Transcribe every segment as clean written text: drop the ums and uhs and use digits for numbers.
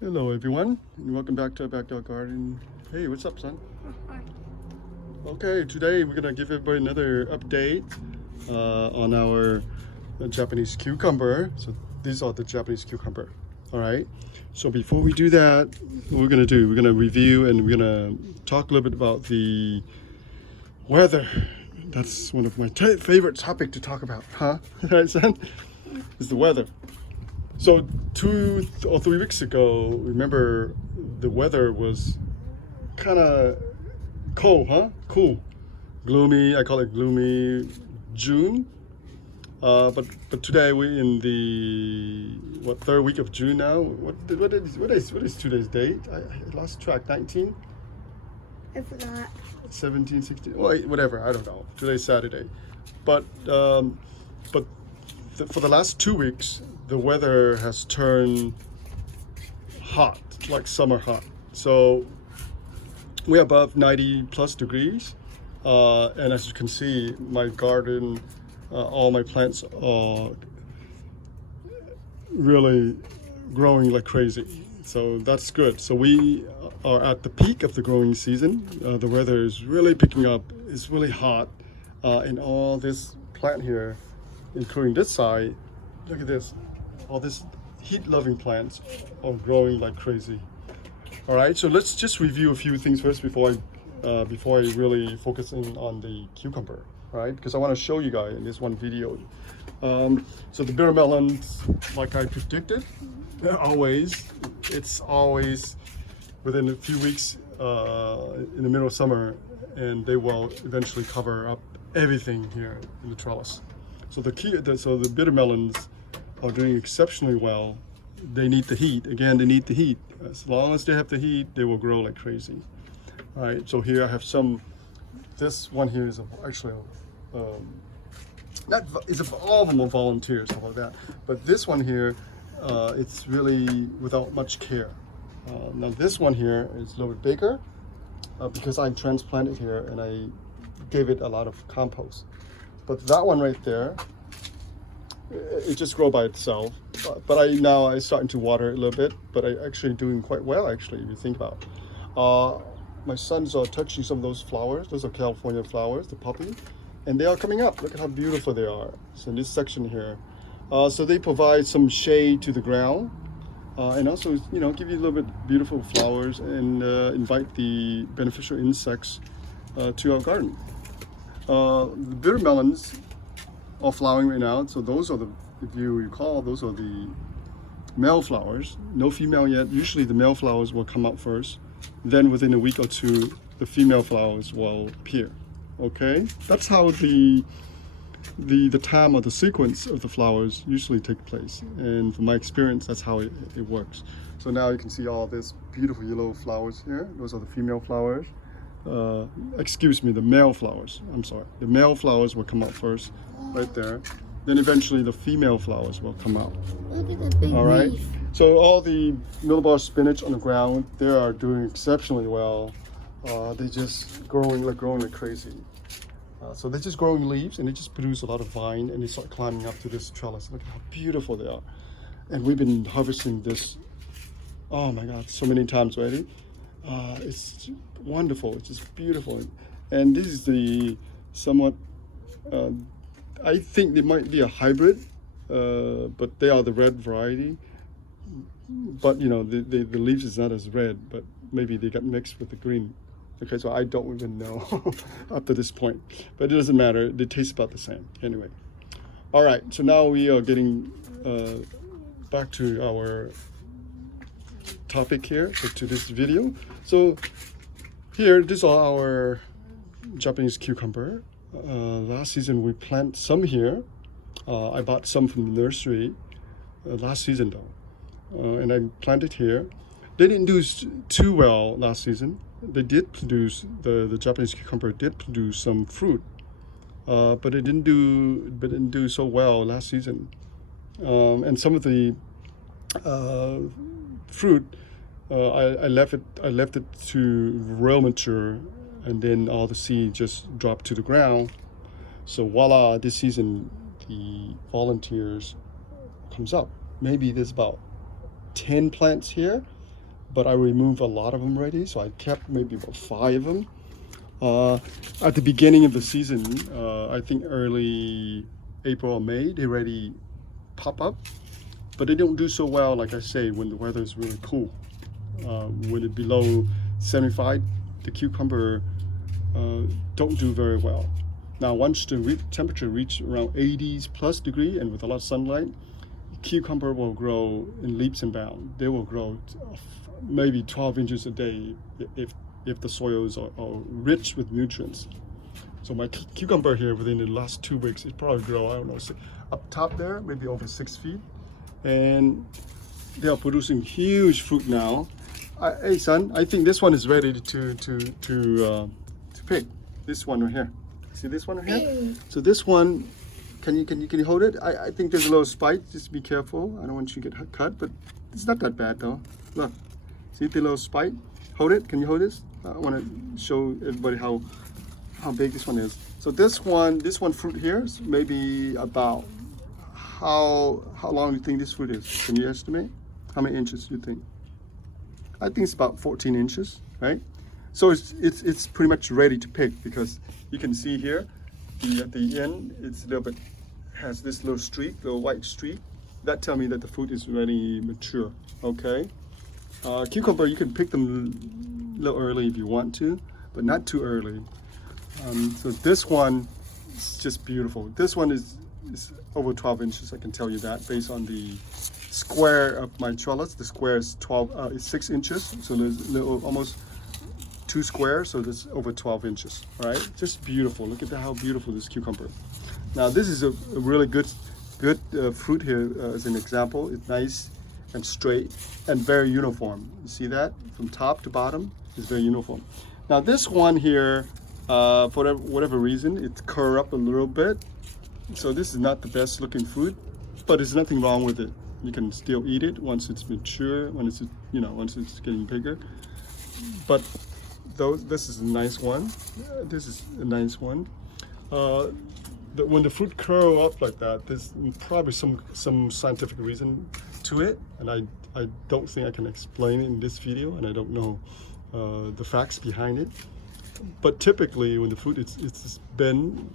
Hello everyone, and welcome back to our backyard garden. Hey, what's up, son? Okay, today we're gonna give everybody another update on our Japanese cucumber. So these are the Japanese cucumber. All right. So before we do that, what we're gonna review and we're gonna talk a little bit about the weather. That's one of my favorite topic to talk about, huh? Right, son? Is the weather. So 2 or 3 weeks ago, remember the weather was kind of cold, huh? Cool, gloomy. I call it gloomy June. But today we're in the third week of June now. What is today's date? I lost track. 19, I forgot. 17, 16. Well, whatever. I don't know. Today's Saturday, but um, but for the last 2 weeks, the weather has turned hot, like summer hot. So we're above 90 plus degrees. And as you can see, my garden, all my plants are really growing like crazy. So that's good. So we are at the peak of the growing season. The weather is really picking up. It's really hot. And all this plant here, including this side, look at this. All these heat-loving plants are growing like crazy. All right, so let's just review a few things first before I really focus in on the cucumber, right? Because I want to show you guys in this one video. So the bitter melons, like I predicted, it's always within a few weeks in the middle of summer, and they will eventually cover up everything here in the trellis. So the bitter melons are doing exceptionally well. They need the heat. Again, they need the heat. As long as they have the heat, they will grow like crazy. All right, so here I have some. This one here is actually all of them are volunteers, stuff like that. But this one here, it's really without much care. Now this one here is a little bit bigger because I transplanted here and I gave it a lot of compost. But that one right there, it just grow by itself. But I'm starting to water it a little bit, but I actually doing quite well actually, if you think about it. My sons are touching some of those flowers. Those are California flowers, the poppy, and they are coming up. Look at how beautiful they are. So in this section here, so they provide some shade to the ground, and also give you a little bit beautiful flowers and invite the beneficial insects to our garden. The bitter melons are flowering right now. So those are if you recall, those are the male flowers. No female yet. Usually the male flowers will come out first. Then within a week or two, the female flowers will appear. Okay, that's how the time or the sequence of the flowers usually take place. And from my experience, that's how it works. So now you can see all this beautiful yellow flowers here. Those are the female flowers. Excuse me, the male flowers. I'm sorry. The male flowers will come out first, right there. Then eventually the female flowers will come out. Look at the big All right. leaf. So all the millibar spinach on the ground, they are doing exceptionally well. They just growing like crazy. So they're just growing leaves and they just produce a lot of vine and they start climbing up to this trellis. Look at how beautiful they are. And we've been harvesting this, oh my God, so many times already. It's wonderful. It's just beautiful. And this is the somewhat, I think they might be a hybrid, but they are the red variety. But the leaves is not as red, but maybe they got mixed with the green. Okay, so I don't even know up to this point, but it doesn't matter. They taste about the same anyway. All right, so now we are getting back to our topic here, to this video. So here, these are our Japanese cucumber. Last season we planted some here. I bought some from the nursery last season though, and I planted here. They didn't do too well last season. They did produce, the Japanese cucumber did produce some fruit, but it didn't do so well last season. And some of the fruit, I left it to real mature, and then all the seed just dropped to the ground. So voila, this season the volunteers comes up. Maybe there's about 10 plants here, but I removed a lot of them already, so I kept maybe about 5 of them. At the beginning of the season, I think early April or May, they already pop up, but they don't do so well, like I say, when the weather is really cool. When it's below 75, the cucumber don't do very well. Now, once the temperature reach around 80s plus degree and with a lot of sunlight, cucumber will grow in leaps and bounds. They will grow maybe 12 inches a day if the soils are rich with nutrients. So my cucumber here within the last 2 weeks, it probably grow, I don't know, up top there, maybe over 6 feet. And they are producing huge fruit now. Hey son, I think this one is ready to pick. This one right here. See this one right here? So this one, can you hold it? I think there's a little spike. Just be careful. I don't want you to get cut, but it's not that bad though. Look, see the little spike? Hold it. Can you hold this? I want to show everybody how big this one is. So this one fruit here is maybe about how long do you think this fruit is? Can you estimate? How many inches do you think? I think it's about 14 inches, right? So it's pretty much ready to pick because you can see here, at the end, it's a little bit, has this little streak, little white streak. That tells me that the fruit is really mature, okay? Cucumber, you can pick them a little early if you want to, but not too early. So this one is just beautiful. This one is over 12 inches, I can tell you that, based on the square of my trellis. The square is 6 inches, so there's almost 2 squares, so that's over 12 inches, right? Just beautiful. Look at how beautiful this cucumber. Now this is a really good fruit here as an example. It's nice and straight and very uniform. You see that? From top to bottom, it's very uniform. Now this one here, for whatever reason, it's curved up a little bit. So this is not the best looking fruit, but there's nothing wrong with it. You can still eat it once it's mature, once it's getting bigger. But this is a nice one. This is a nice one. When the fruit curl up like that, there's probably some scientific reason to it, and I don't think I can explain it in this video, and I don't know the facts behind it. But typically, when the fruit it's been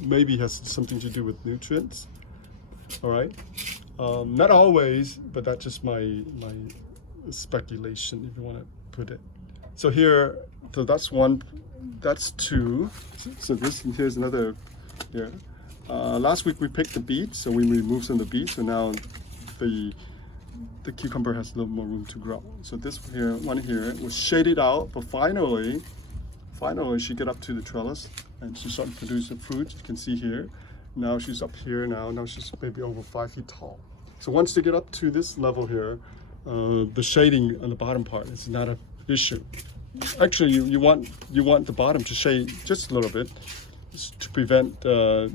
maybe has something to do with nutrients. All right, not always, but that's just my speculation, if you want to put it. So here, so that's one, that's 2. So here's another here. Last week we picked the beets, so we removed some of the beets. So now the cucumber has a little more room to grow. So this one here was shaded out, but finally she got up to the trellis and she started producing fruit. You can see here. Now she's up here now she's maybe over 5 feet tall. So once they get up to this level here, the shading on the bottom part is not an issue. Actually, you want the bottom to shade just a little bit to prevent a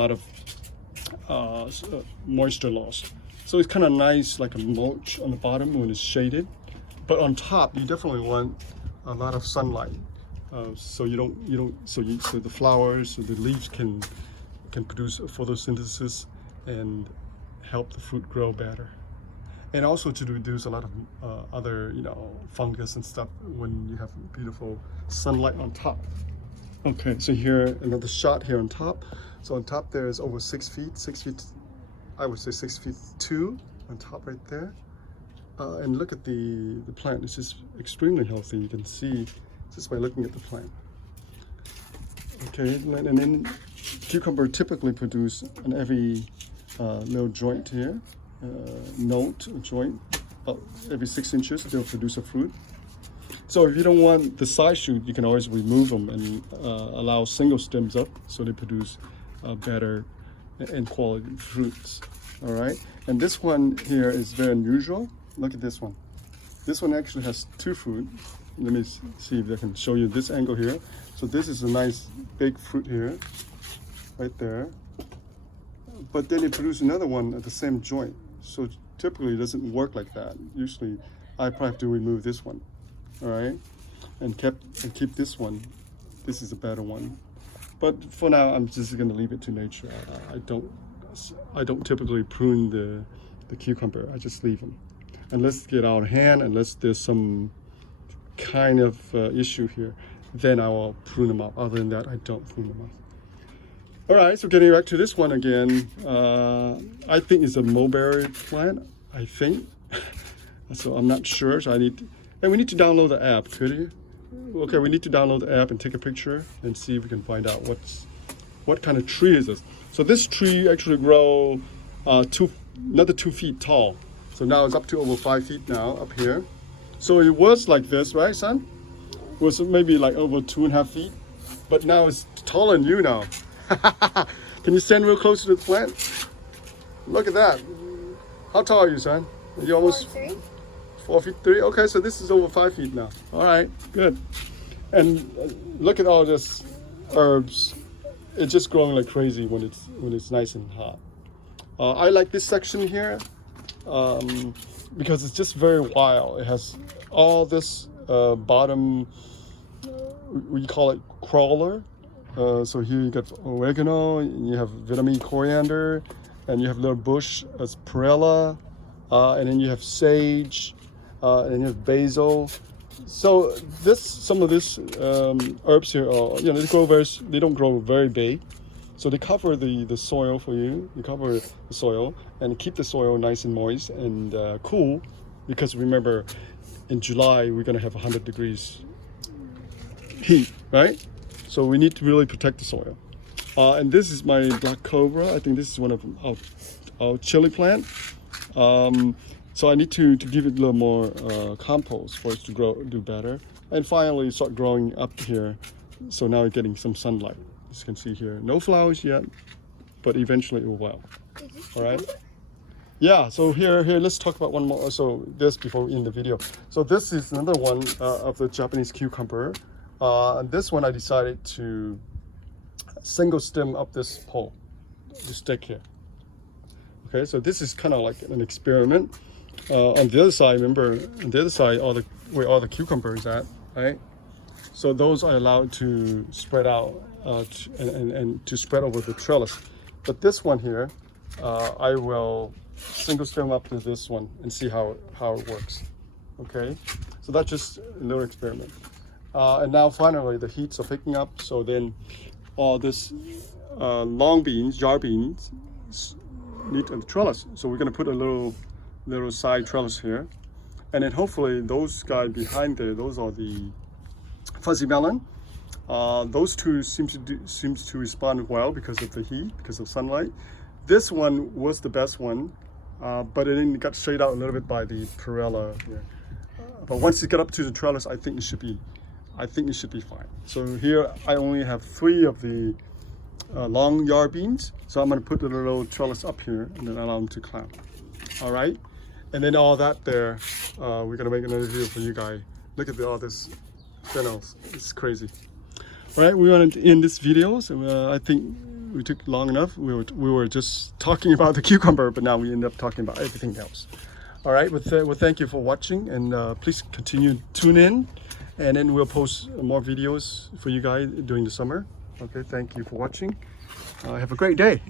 lot of moisture loss. So it's kind of nice, like a mulch on the bottom when it's shaded, but on top you definitely want a lot of sunlight, so the flowers, so the leaves can produce photosynthesis and help the fruit grow better, and also to reduce a lot of other fungus and stuff when you have beautiful sunlight on top. Okay, so here another shot here on top. So on top there is over 6 feet, I would say 6 feet 2 on top right there. And look at the plant. It's just extremely healthy. You can see just by looking at the plant. Okay, and then cucumber typically produce on every little joint here, joint, about every 6 inches they'll produce a fruit. So if you don't want the side shoot, you can always remove them and allow single stems up, so they produce better and quality fruits. All right, and this one here is very unusual. Look at this one. This one actually has 2 fruit. Let me see if I can show you this angle here. So this is a nice big fruit here, right there. But then it produces another one at the same joint. So typically it doesn't work like that. Usually I probably have to remove this one, all right, and keep this one. This is a better one. But for now, I'm just going to leave it to nature. I don't typically prune the cucumber. I just leave them. unless it get out of hand, unless there's some kind of issue here, then I will prune them up. Other than that, I don't prune them up. All right, so getting back to this one again, I think it's a mulberry plant, I think. So I'm not sure, so and we need to download the app, could you? Okay, we need to download the app and take a picture and see if we can find out what kind of tree is this. So this tree actually grow another 2 feet tall. So now it's up to over 5 feet now up here. So it was like this, right, son? It was maybe like over 2.5 feet, but now it's taller than you now. Can you stand real close to the plant? Look at that. How tall are you, son? Are you almost 4 feet 3? Okay, so this is over 5 feet now. All right, good. And look at all this herbs. It's just growing like crazy when it's nice and hot. I like this section here because it's just very wild. It has all this bottom, we call it crawler. So here you got oregano, you have vitamin coriander, and you have little bush as perilla, and then you have sage, and then you have basil. So some of these herbs here are, they don't grow very big. So they cover the soil for you. You cover the soil and keep the soil nice and moist and cool, because remember, in July we're gonna have 100 degrees heat, right? So we need to really protect the soil. And this is my black cobra. I think this is one of our chili plant. So I need to give it a little more compost for it to do better. And finally start growing up here. So now it's getting some sunlight. As you can see here, no flowers yet, but eventually it will. All right. Yeah, so here, let's talk about one more. So this before we end the video. So this is another one of the Japanese cucumber. And this one I decided to single stem up this pole, this stick here. Okay, so this is kind of like an experiment. On the other side, remember, on the other side, where all the cucumbers at, right? So those are allowed to spread out and to spread over the trellis. But this one here, I will single stem up to this one and see how it works. Okay, so that's just a little experiment. And now finally the heats are picking up, so then all this long beans, jar beans, need a trellis. So we're gonna put a little side trellis here, and then hopefully those guys behind there, those are the fuzzy melon. Those two seems to respond well because of the heat, because of sunlight. This one was the best one, but it then got shaded out a little bit by the perilla here. But once you get up to the trellis, I think it should be fine. So here I only have 3 of the long yard beans. So I'm gonna put the little trellis up here and then allow them to climb. All right, and then all that there, we're gonna make another video for you guys. Look at all this fennels, it's crazy. All right, we wanted to end this video, so I think we took long enough. We were just talking about the cucumber, but now we end up talking about everything else. All right, well thank you for watching, and please continue to tune in, and then we'll post more videos for you guys during the summer. Okay, thank you for watching. Have a great day.